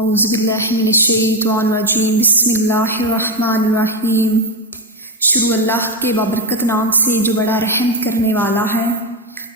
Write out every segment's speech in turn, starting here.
اعوذ باللہ من الشیطان الرجیم بسم اللہ الرحمن الرحیم۔ شروع اللہ کے بابرکت نام سے جو بڑا رحم کرنے والا ہے۔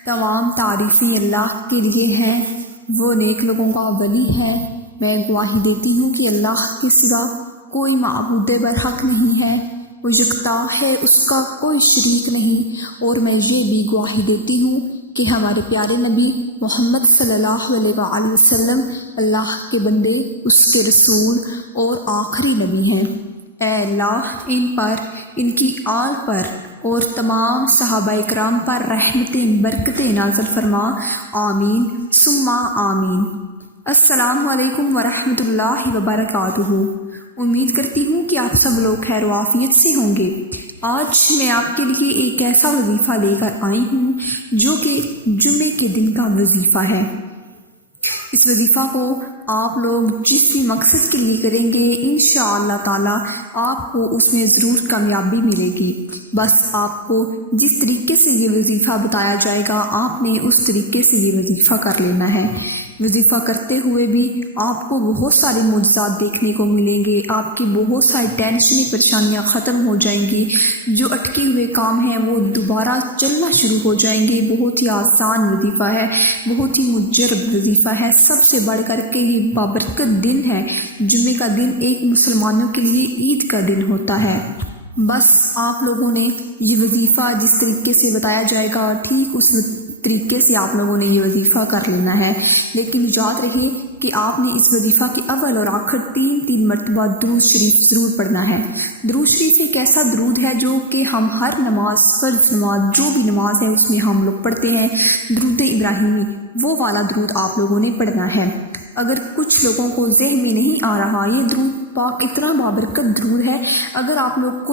تمام تعریفیں اللہ کے لیے ہیں، وہ نیک لوگوں کا ولی ہے۔ میں گواہی دیتی ہوں کہ اللہ کے سوا کوئی معبود برحق نہیں ہے، وہ یکتا ہے، اس کا کوئی شریک نہیں۔ اور میں یہ بھی گواہی دیتی ہوں کہ ہمارے پیارے نبی محمد صلی اللہ علیہ وآلہ وسلم اللہ کے بندے، اس کے رسول اور آخری نبی ہیں۔ اے اللہ، ان پر، ان کی آل پر اور تمام صحابہ اکرام پر رحمتیں برکتیں نازل فرما، آمین ثم آمین۔ السلام علیکم ورحمۃ اللہ وبرکاتہ۔ امید کرتی ہوں کہ آپ سب لوگ خیر و عافیت سے ہوں گے۔ آج میں آپ کے لیے ایک ایسا وظیفہ لے کر آئی ہوں جو کہ جمعے کے دن کا وظیفہ ہے۔ اس وظیفہ کو آپ لوگ جس بھی مقصد کے لیے کریں گے، انشاءاللہ تعالی آپ کو اس میں ضرور کامیابی ملے گی۔ بس آپ کو جس طریقے سے یہ وظیفہ بتایا جائے گا، آپ نے اس طریقے سے یہ وظیفہ کر لینا ہے۔ وظیفہ کرتے ہوئے بھی آپ کو بہت سارے معجزات دیکھنے کو ملیں گے، آپ کی بہت ساری ٹینشنیں پریشانیاں ختم ہو جائیں گی، جو اٹکے ہوئے کام ہیں وہ دوبارہ چلنا شروع ہو جائیں گے۔ بہت ہی آسان وظیفہ ہے، بہت ہی مجرب وظیفہ ہے۔ سب سے بڑھ کر کے یہ بابرکت دن ہے۔ جمعے کا دن ایک مسلمانوں کے لیے عید کا دن ہوتا ہے۔ بس آپ لوگوں نے یہ وظیفہ جس طریقے سے بتایا جائے گا، ٹھیک اس طریقے سے آپ لوگوں نے یہ وظیفہ کر لینا ہے۔ لیکن یاد رہے کہ آپ نے اس وظیفہ کے اول اور آخر تین مرتبہ درود شریف ضرور پڑھنا ہے۔ درود شریف ایک ایسا درود ہے جو کہ ہم ہر نماز، فرض نماز، جو بھی نماز ہے اس میں ہم لوگ پڑھتے ہیں۔ درود ابراہیمی، وہ والا درود آپ لوگوں نے پڑھنا ہے۔ اگر کچھ لوگوں کو ذہن میں نہیں آ رہا، یہ درود پاک اتنا بابرکت درود ہے، اگر آپ لوگ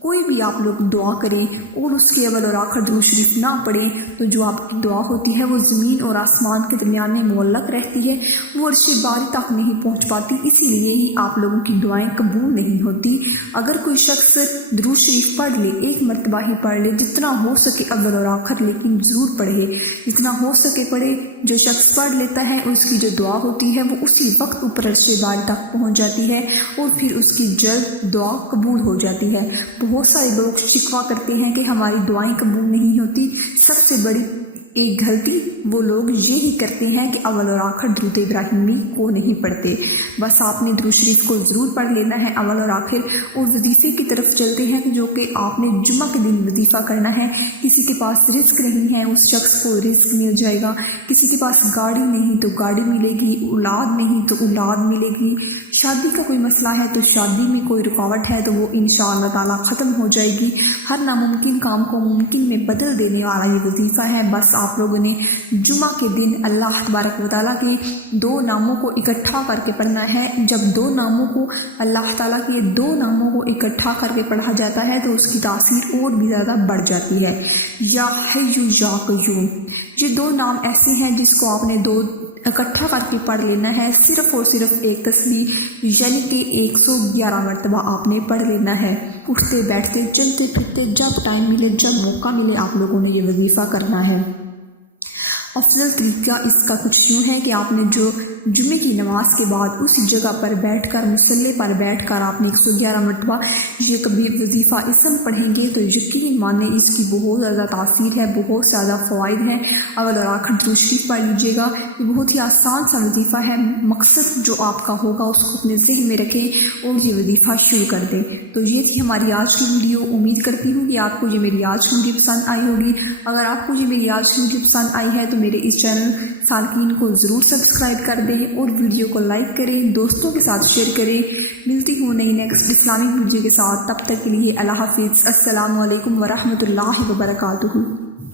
کوئی بھی آپ لوگ دعا کریں اور اس کے اول اور آخر درود شریف نہ پڑھیں تو جو آپ کی دعا ہوتی ہے وہ زمین اور آسمان کے درمیان میں معلق رہتی ہے، وہ عرش باری تک نہیں پہنچ پاتی۔ اسی لیے ہی آپ لوگوں کی دعائیں قبول نہیں ہوتی۔ اگر کوئی شخص درود شریف پڑھ لے، ایک مرتبہ ہی پڑھ لے، جتنا ہو سکے اول اور آخر، لیکن ضرور پڑھے، جتنا ہو سکے پڑھے۔ جو شخص پڑھ لیتا ہے اس کی جو دعا ہوتی ہے وہ اسی وقت اوپر عرش باری تک پہنچ جاتی ہے اور پھر اس کی جلد دعا قبول ہو جاتی ہے۔ بہت سارے لوگ شکوہ کرتے ہیں کہ ہماری دعائیں قبول نہیں ہوتی۔ سب سے بڑی ایک غلطی وہ لوگ یہی کرتے ہیں کہ اول اور آخر درود ابراہیمی کو نہیں پڑھتے۔ بس آپ نے درود شریف کو ضرور پڑھ لینا ہے اول اور آخر، اور وظیفے کی طرف چلتے ہیں جو کہ آپ نے جمعہ کے دن وظیفہ کرنا ہے۔ کسی کے پاس رزق نہیں ہے، اس شخص کو رزق مل جائے گا۔ کسی کے پاس گاڑی نہیں تو گاڑی ملے گی، اولاد نہیں تو اولاد ملے گی۔ شادی کا کوئی مسئلہ ہے تو شادی میں کوئی رکاوٹ ہے تو وہ انشاءاللہ تعالی ختم ہو جائے گی۔ ہر ناممکن کام کو ممکن میں بدل دینے والا یہ وظیفہ ہے۔ بس آپ لوگوں نے جمعہ کے دن اللہ تبارک و تعالیٰ کے دو ناموں کو اکٹھا کر کے پڑھنا ہے۔ جب دو ناموں کو، اللہ تعالیٰ کے دو ناموں کو اکٹھا کر کے پڑھا جاتا ہے تو اس کی تاثیر اور بھی زیادہ بڑھ جاتی ہے۔ یا حی یا قیوم، یہ دو نام ایسے ہیں جس کو آپ نے دو اکٹھا کر کے پڑھ لینا ہے۔ صرف اور صرف ایک تسبیح، یعنی کہ 111 مرتبہ آپ نے پڑھ لینا ہے۔ اٹھتے بیٹھتے چلتے پھرتے جب ٹائم ملے، جب موقع ملے، آپ لوگوں نے یہ وظیفہ کرنا ہے۔ افضل طریقہ اس کا کچھ یوں ہے کہ آپ نے جو جمعے کی نماز کے بعد اسی جگہ پر بیٹھ کر، مصلی پر بیٹھ کر آپ نے 111 مرتبہ یہ کبھی وظیفہ اسم پڑھیں گے تو یقین مانیں اس کی بہت زیادہ تاثیر ہے، بہت زیادہ فوائد ہیں۔ اول اور آخر درود شریف پڑھ لیجیے گا، یہ بہت ہی آسان سا وظیفہ ہے۔ مقصد جو آپ کا ہوگا اس کو اپنے ذہن میں رکھیں اور یہ وظیفہ شروع کر دیں۔ تو یہ تھی ہماری آج کی ویڈیو۔ امید کرتی ہوں کہ آپ کو یہ میری آج کی ویڈیو پسند آئی ہوگی۔ اگر آپ کو یہ میری آج کی ویڈیو پسند آئی ہے تو میرے اس چینل سالکین کو ضرور سبسکرائب کر دیں اور ویڈیو کو لائک کریں، دوستوں کے ساتھ شیئر کریں۔ ملتی ہوں نئی نیکسٹ اسلامک ویڈیو کے ساتھ، تب تک کے لیے اللہ حافظ۔ السلام علیکم ورحمۃ اللہ وبرکاتہ۔